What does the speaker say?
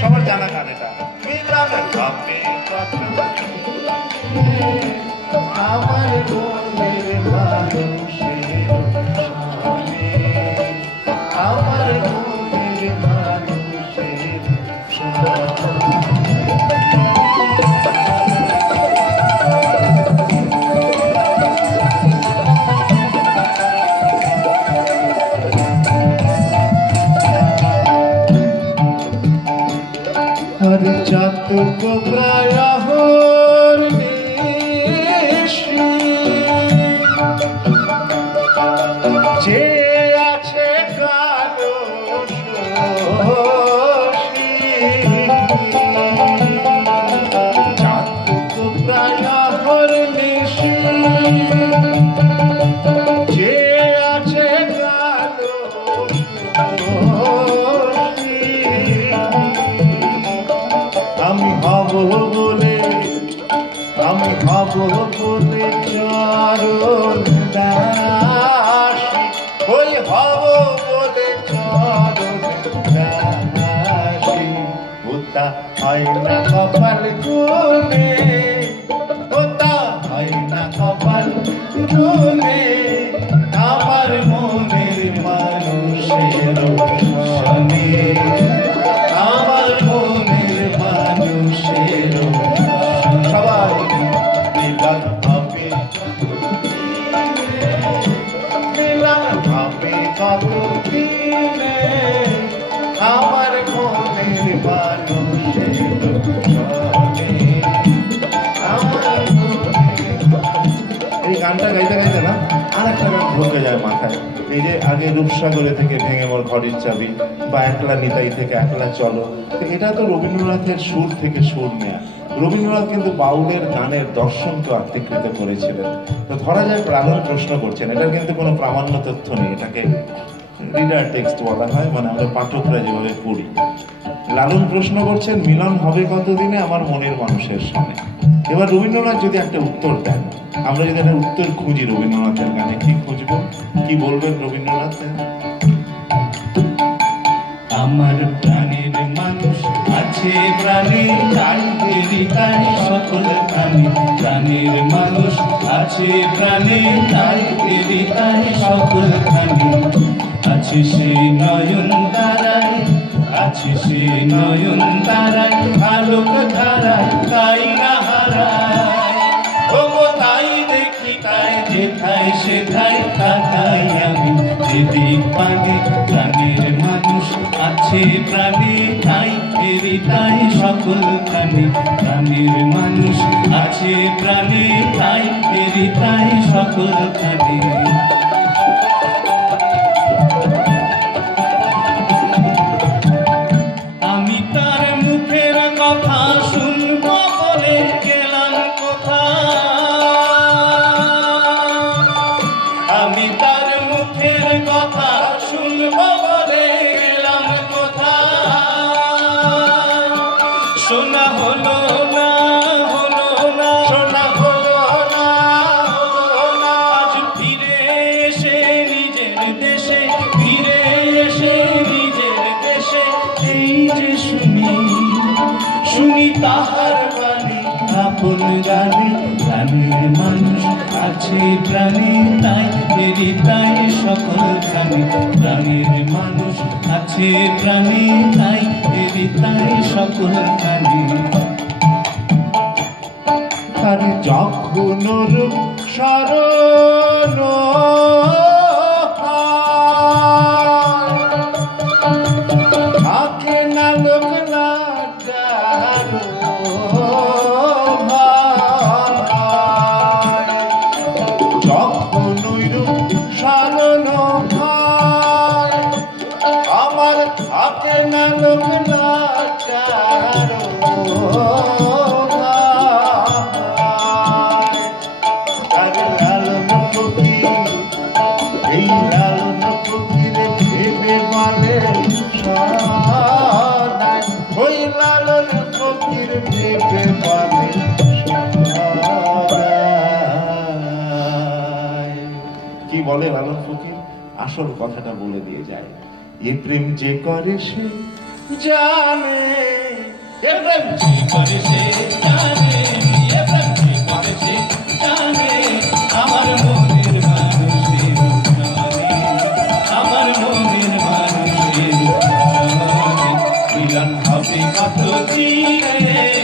সবার জানা গান এটা। মিলন হবে কত আমার মনের মানুষের সনে, আমার মনের মানুষের हर चातुक प्राय যে আছে কালো চাতুক প্রায় হরনিশি, যে আছে কালো আমি হব বলে চরণ দাসী, ওই হব বলে চরণ দাসী। ওটা হয় না কপাল গুনে, ওটা হয় না কপাল গুনে, আমার মনের মানুষের সনে, আমার মনের মানুষের সবাই মিলন হবে, মিলন হবে কতদিনে, আমার মনের মানুষের সনে, আমার এই গানটা গাইতে গাইতে না আর একটা গান ঢুকে যায় মাথায়। এই যে আগে রূপসাগরে থেকে ভেঙে মোর ঘরের চাবি, বা একলা নিতাই থেকে একলা চলো, এটা তো রবীন্দ্রনাথের সুর থেকে সুর নেয়া। রবীন্দ্রনাথ কিন্তু বাউলের গানের দর্শনকে আত্মীকৃত করেছিলেন। তো ধরা যায় লালন প্রশ্ন করছেন, এটার কিন্তু কোনো প্রামাণ্য তথ্য নেই, এটাকে রিডার টেক্সট বলা হয়, মানে আমরা পাঠকরা যেভাবে পড়ি। লালন প্রশ্ন করছেন মিলন হবে কতদিনে আমার মনের মানুষের সঙ্গে। এবার রবীন্দ্রনাথ যদি একটা উত্তর দেন, আমরা যদি একটা উত্তর খুঁজি রবীন্দ্রনাথের গানে, কি খুঁজবো, কি বলবেন রবীন্দ্রনাথ? আমার প্রাণের মানুষ আছে প্রাণী, তাই তাই সকল প্রাণী, প্রাণের মানুষ আছে প্রাণী, তাই তাই সকল প্রাণী। আছে সে নয়ন তারায়, আছে সে নয়ন তারায়, আলোক ধারায় তাই না হারায়। ও তাই দেখি তাই যেথায় সেথায় তাকাই আমি, যেদিক পানি প্রাণের মানুষ আছে প্রাণী, তাই এরি তাই সকল প্রাণী, প্রাণের মানুষ আছে প্রাণী, তাই এরি তাই সকল প্রাণী। আমি তার মুখের কথা শুনব বলে গেলাম কোথা, আমি তার মুখের কথা শুনব বলে গেলাম কোথা। শোনা হলো না, হলো না, শোনা হলো না, হলো না। আজ ফিরে এসে নিজের দেশে, ফিরে এসে নিজের দেশে, এই যে শুনি শুনি তাহার বাণী আপন গানে। প্রাণের মানুষ আছে প্রাণী, তাই এরি তাই সকল খানি, প্রাণের মানুষ আছে প্রাণী, তাই এরি তাই সকল খানি। আর যখন রূপ শরণ থাকে না লোক লাজার যখন রূপ শরণ আমার থাকে না লোক লাজার কি বলে লালন ফকির? আসল কথাটা বলে দিয়ে যায়, এ প্রেম যে করে সে জানে প্রেম যে করে সে জানে, প্রেম যে করে সে জানে, আমার মনের মানুষের জানে, আমার মনের মানুষের জানে, মিলন হবে কত চিরে।